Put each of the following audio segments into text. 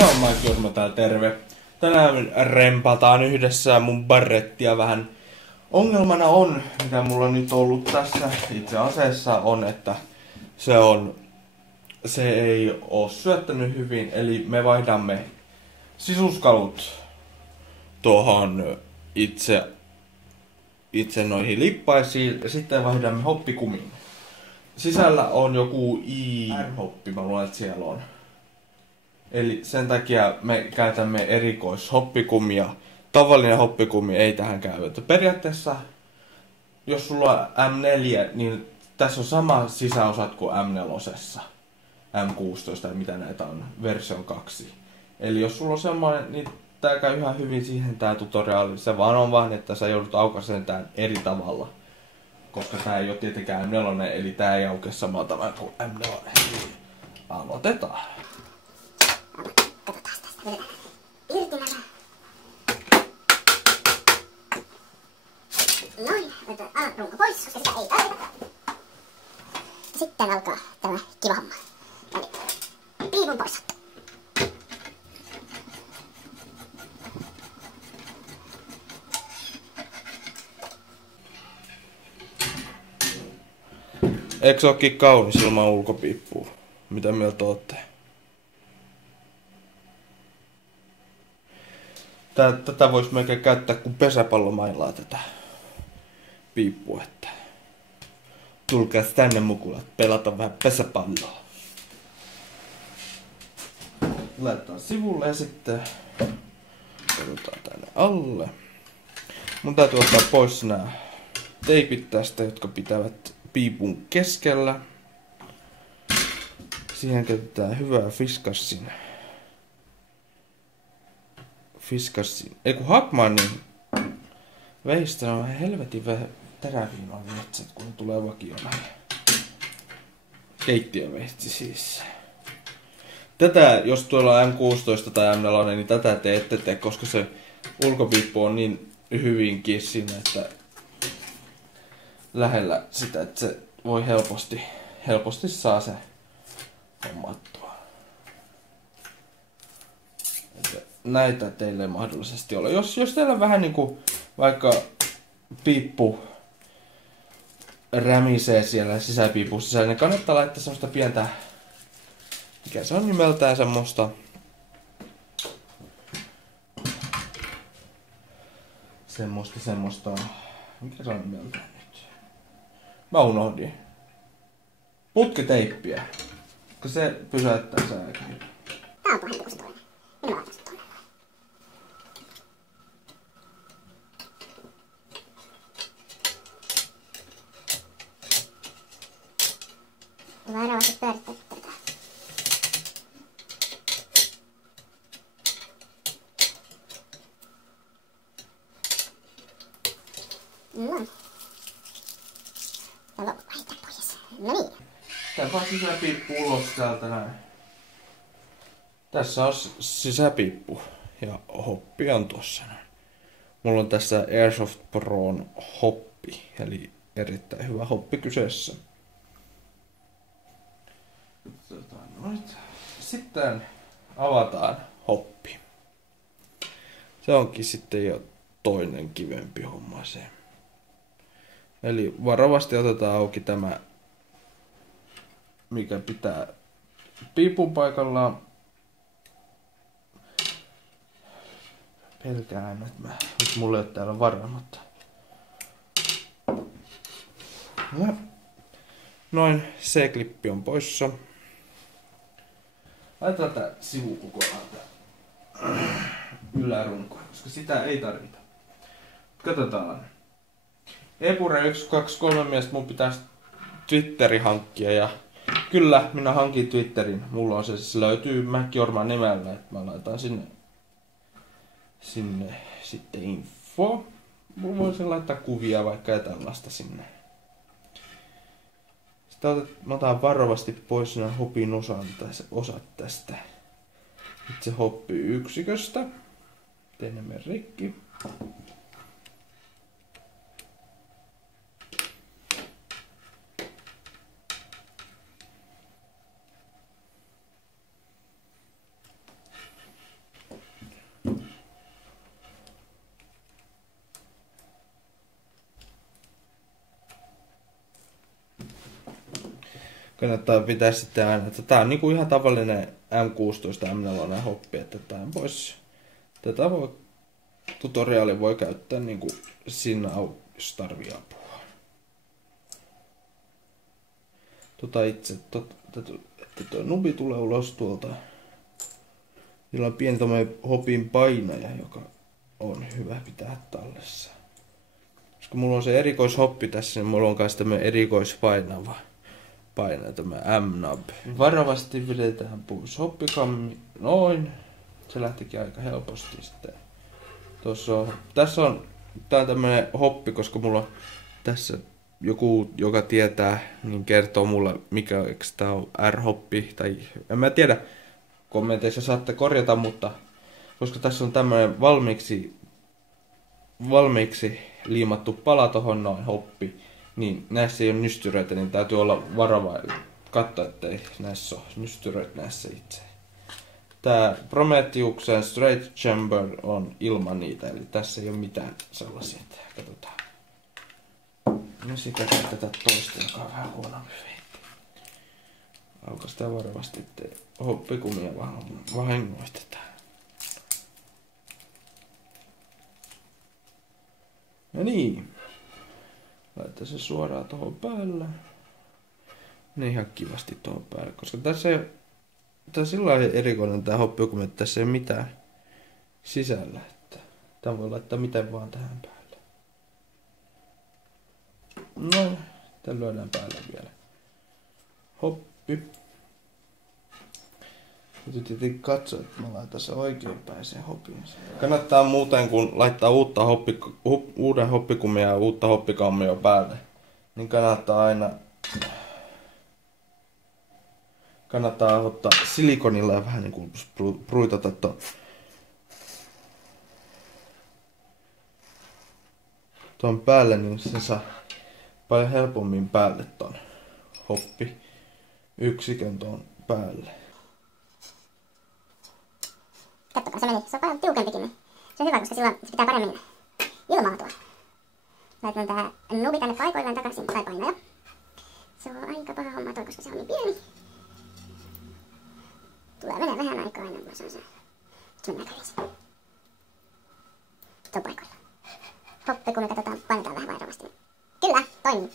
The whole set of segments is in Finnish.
Se on Mike Jorma täällä, terve. Tänään rempataan yhdessä mun barrettia vähän. Ongelmana on, mitä mulla on nyt ollut tässä itse aseessa, on, että se ei oo syöttänyt hyvin, eli me vaihdamme sisuskalut tuohon itse noihin lippaisiin ja sitten vaihdamme hoppikumiin. Sisällä on joku IR-hoppi, mä luulen, että siellä on. Eli sen takia me käytämme erikoishoppikumia. Tavallinen hoppikumi ei tähän käy. Periaatteessa, jos sulla on M4, niin tässä on sama sisäosat kuin M4. M16 tai mitä näitä on, version 2. Eli jos sulla on semmoinen, niin tää käy ihan hyvin siihen tää tutoriaali. Se vaan on vaan, että sä joudut aukaisemaan tän eri tavalla. Koska tää ei oo tietenkään M4, eli tää ei aukea samalla tavalla kuin M4. Aloitetaan. Katsotaan tästä. Vedetään irti nämä. Noin. Otetaan alarunko pois, koska sitä ei tarvita. Sitten alkaa tämä kiva homma. Eli piipun pois. Eikö se ookin kaunis ilman ulkopiippua? Mitä mieltä ootte? Tätä vois melkein käyttää kuin pesäpallomailaa tätä piippua, että tulkaa tänne mukulat, pelata vähän pesäpalloa. Laitetaan sivulle ja sitten otetaan tänne alle. Mun täytyy ottaa pois nämä teipit tästä, jotka pitävät piipun keskellä. Siihen käytetään hyvää Hackmannin veistä on vähän helvetin teräviin on metsät, kun ne tulee vakiona. Keittiöveitsi siis. Tätä, jos tuolla on M16 tai M4, niin tätä te ette tee, koska se ulkopiippu on niin hyvinkin siinä, että lähellä sitä, että se voi helposti saa se hommattua. Näitä teille mahdollisesti ole. Jos teillä on vähän niinku vaikka piippu rämisee siellä sisäpiipun sisällä, niin kannattaa laittaa semmoista pientä, mikä se on nimeltään, semmoista mikä se on nimeltään nyt? Mä unohdin. Putkiteippiä. Koska se pysäyttää sen aika hyvin. Tää on pahempi kuin se toinen. Minä laitan se toinen. Varovasti pyörittää tätä. No. Ja loppu vähintään pois. No niin. Tää vaan sisäpiippu ulos täältä näin. Tässä on sisäpiippu ja hoppi on tossa näin. Mulla on tässä Airsoft Pro'n hoppi, eli erittäin hyvä hoppi kyseessä. Sitten avataan hoppi. Se onkin sitten jo toinen kivempi homma se. Eli varovasti otetaan auki tämä, mikä pitää piipun paikallaan. Pelkään, että nyt mulla ei ole täällä varamatta. Ja noin, C-klippi on poissa. Laitetaan tää sivu kokonaan ylärunkoon, koska sitä ei tarvita. Katsotaan. Epure 123 mielestä mun pitäisi Twitteri hankkia ja kyllä minä hankin Twitterin. Mulla on se löytyy Mike Jorman nimellä, että mä laitan sinne sitten info. Mulla voisin laittaa kuvia vaikka ja tällaista sinne. Sitten mä otan varovasti pois nämä hopin osat tästä itse hoppiyksiköstä. Teen ne mene rikki. kannattaa pitää sitten aina, että tää on niinku ihan tavallinen M16 M4 hoppi, että tää pois. Tätä voi, tutoriaali voi käyttää niinku siinä, jos tarvii apua. Että tuo nubi tulee ulos tuolta. Sillä on pieni tommoinen hopin painaja, joka on hyvä pitää tallessa. Koska mulla on se erikoishoppi tässä, niin mulla on myös tämmönen erikoispainava painaja, tämä M-nub. Varovasti vedetään pois hoppikammi, noin. Se lähtikin aika helposti sitten. Tää on tämmönen hoppi, koska mulla on tässä joku, joka tietää, niin kertoo mulle, mikä tää on R-hoppi, tai en mä tiedä, kommenteissa saatte korjata, mutta koska tässä on tämmönen valmiiksi liimattu pala tohon noin hoppi, niin näissä ei ole nystyröitä, niin täytyy olla varovainen. Katso, ettei näissä ole nystyröitä näissä itse. Tää Prometheuksen Straight Chamber on ilman niitä, eli tässä ei ole mitään sellaisia. Katsotaan. No sitä käytetään toista, joka on vähän huonompi veitti. Aukaistaan varovasti, ettei hoppikumia vahingoitetaan. Ja niin. Laittaa se suoraan tuohon päälle. Ne ihan kivasti tuohon päälle, koska tässä ei tää on sillä lailla erikoinen tää hoppikumi, että tässä ei ole mitään sisällä. Tää voi laittaa miten vaan tähän päälle. No, tän lyödään päälle vielä. Hoppi. Täytyy tietenkin katsoa, että mä laitan se oikeinpäin hopin. Kannattaa muuten, kun laittaa uuden hoppikumia ja uutta hoppikammia päälle, niin kannattaa ottaa silikonilla ja vähän niin kuin pruitata tuon päälle, niin se saa paljon helpommin päälle ton hoppi yksikön tuon päälle. Kattokaa, se meni. Se on paljon tiukempikin. Niin se on hyvä, koska silloin se pitää paremmin ilmautua. Laitan tää nubi tänne paikoilleen takaisin, tai painaja. Se on aika paha homma toi, koska se on niin pieni. Tulee menee vähän aikaa ennen kuin se on sun näköviisi. Se on paikoilla. Hoppikumi, katsotaan, painetaan vähän varovasti. Kyllä, toimii.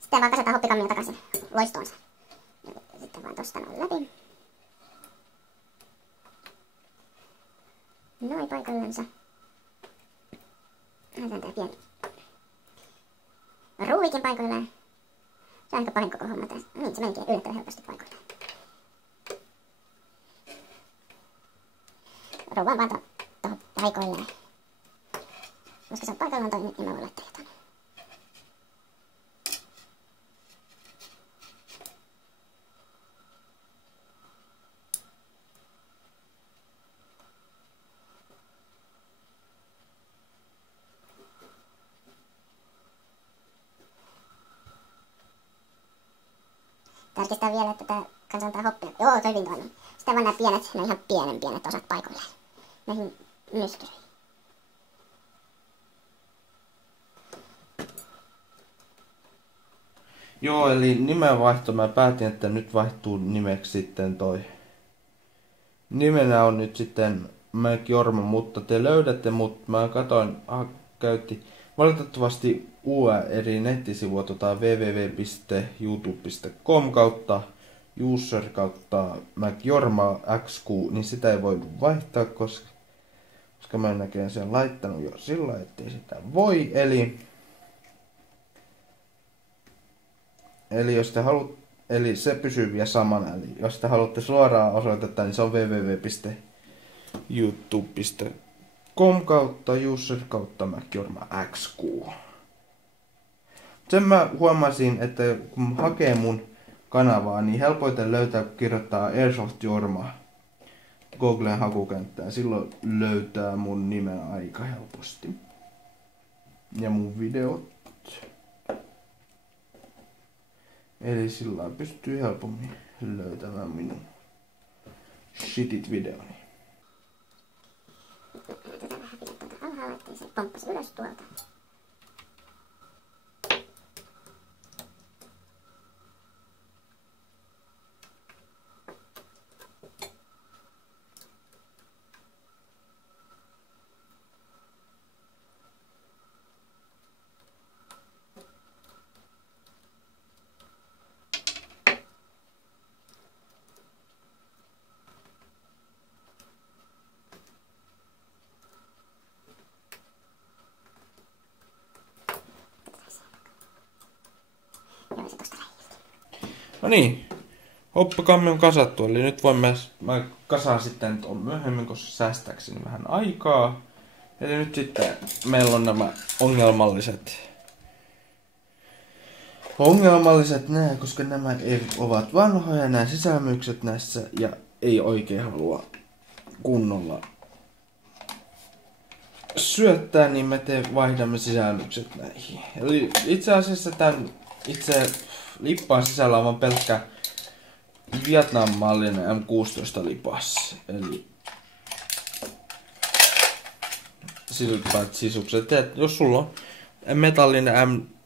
Sitten vaan kasataan hoppikammia takaisin loistoonsa. Ja sitten vaan tosta noin läpi. Noin paikallensa. Laitetaan tää pieni ruuvikin paikoilleen. Se on ehkä pahin koko homma tässä. Niin, se menikin yllättävän helposti paikoilleen. Rouvaan vaan tohon paikoilleen. Koska se on paikallaan toimii, niin mä voin laittaa jotain. Tarkistaa vielä, että tää kans antaa hoppia. Joo, toi hyvin toimii. Sitten vaan nää pienet, ne ihan pienet osat paikoilleen. Näihin nystyröihin. Joo, eli nimenvaihto. Mä päätin, että nyt vaihtuu nimeksi sitten toi. Nimenä on nyt sitten MacJorma, mutta te löydätte mut. Mä katoin, käytti valitettavasti UE eri nettisivua www.youtube.com kautta user kautta MacJorma XQ, niin sitä ei voi vaihtaa, koska mä näkeen sen laittanut jo sillä, ettei sitä voi. Eli jos te eli se pysyy vielä samana. Eli jos te haluatte suoraan osoitetta, niin se on www.youtube.com kautta user kautta MacJorma XQ. Sen mä huomasin, että kun hakee mun kanavaa, niin helpoiten löytää, kun kirjoittaa Airsoft Jorma Googlen hakukenttään. Silloin löytää mun nimen aika helposti. Ja mun videot. Eli sillä pystyy helpommin löytämään minun shitit videoni. Tätä vähän pitää tuolta alhaalla, ettei se pomppasi ylös tuolta. No niin, hoppakammi on kasattu, eli nyt mä kasaan sitten tuon myöhemmin, koska säästääkseni vähän aikaa. Eli nyt sitten meillä on nämä ongelmalliset nää, koska nämä ovat vanhoja nämä sisälmykset näissä ja ei oikein halua kunnolla syöttää, niin me vaihdamme sisälmykset näihin. Eli itse asiassa tämän itse lippaan sisällä on vaan pelkkä Vietnam-mallinen M16 lipas. Eli silppäät sisukset. Ja jos sulla on metallinen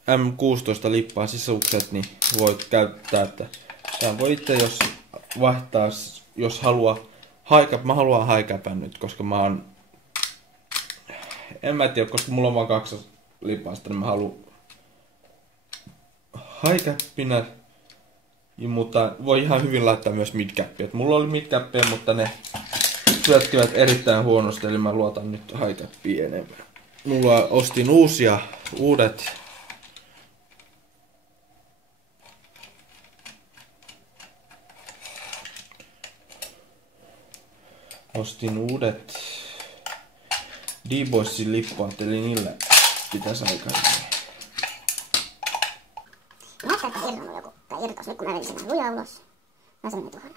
M16 lippaan sisukset, niin voit käyttää, että tämä voi itse jos vaihtaa, jos haluaa mä haluan haikäpän nyt, koska mä oon en mä tiedä, koska mulla on vaan 2 lipasta, niin mä haluan haikäppinä. Mutta voi ihan hyvin laittaa myös midcappia. Mulla oli midcappia, mutta ne syöttivät erittäin huonosti, eli mä luotan nyt haikäppiä enemmän. Mulla ostin uudet D-Boysin lippaat, eli niillä pitäisi aika hyvin. Mä ajattelin, että irronnut joku, tai irtos nyt kun mä vedin sen lujaa ulos. Mä se meni tuohon.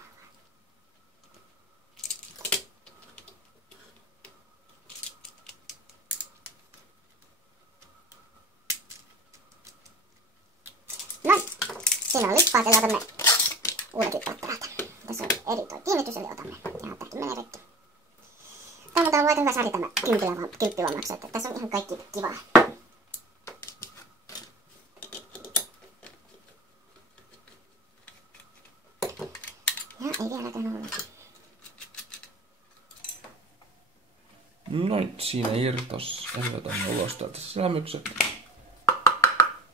Noin. Siinä on lippaat, eli otamme uudet lippaat täältä. Tässä on eri toi kiinnitys, eli otamme. Ja tämäkin menee rikki. Tämä on aika hyvä sarja tämä kymppivammaksi, että tässä on ihan kaikki kivaa. Ja ei vieläkään ollut. Noin, siinä irtos. Eli otamme ulos täältä sisälmykset.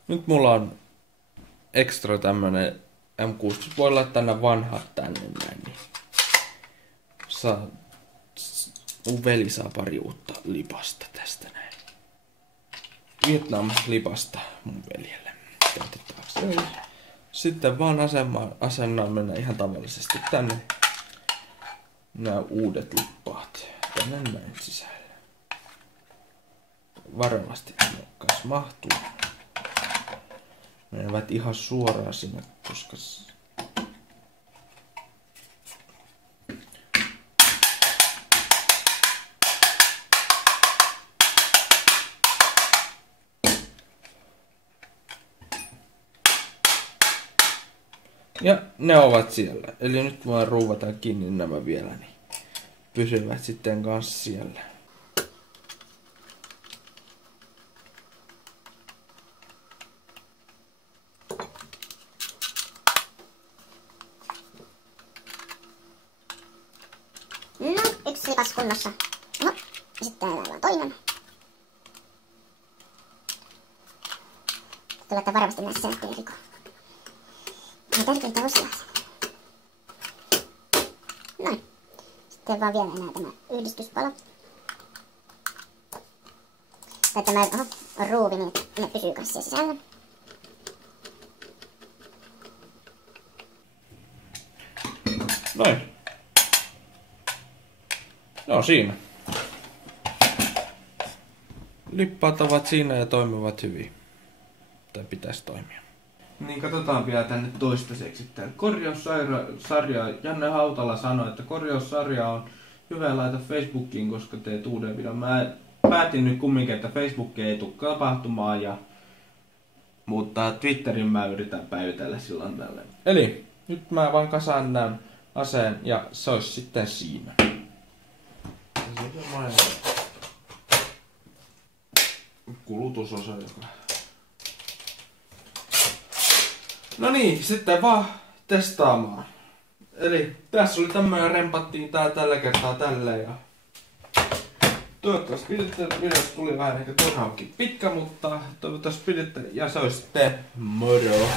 Nyt mulla on ekstra tämmönen M16. Voi laittaa nämä vanhat tänne näin. Niin mun veli saa pari uutta lipasta tästä näin. Vietnam-lipasta mun veljelle käytettäväksi. Sitten vaan asennaan mennä ihan tavallisesti tänne nämä uudet lippaat tänne näin sisälle. Varovasti ne kas mahtuu. Menevät ihan suoraan sinne, koska ja ne ovat siellä. Eli nyt vaan ruuvataan kiinni nämä vielä, niin pysyvät sitten kanssa siellä. No, yksi lipas kunnossa. No, ja sitten täällä on toinen. Tulette varmasti näissä selkeä riko. No tärkeitä osia. Noin. Sitten vaan vielä enää tämä yhdistyspalo. Tai tämä ruuvi, niin ne pysyy kanssa sisällä. Noin. No siinä. Lippaat ovat siinä ja toimivat hyvin. Tai pitäisi toimia. Niin katsotaan vielä tänne toistaiseksi. Korjaussarja, Janne Hautala sanoi, että korjaussarja on hyvä laita Facebookiin, koska teet uuden videon. Mä päätin nyt kumminkin, että Facebook ei tule tapahtumaan, mutta Twitterin mä yritän päivitellä silloin tälleen. Eli nyt mä vaan kasaan tämän aseen ja se olisi sitten siinä. Se on semmoinen kulutusosa, joka... No niin, sitten vaan testaamaan. Eli tässä oli tämmöinen, rempattiin tää tällä kertaa tälleen ja... Toivottavasti piditte, videosta tuli vähän ehkä turhaankin pitkä, mutta toivottavasti piditte ja se olisi sitten moro.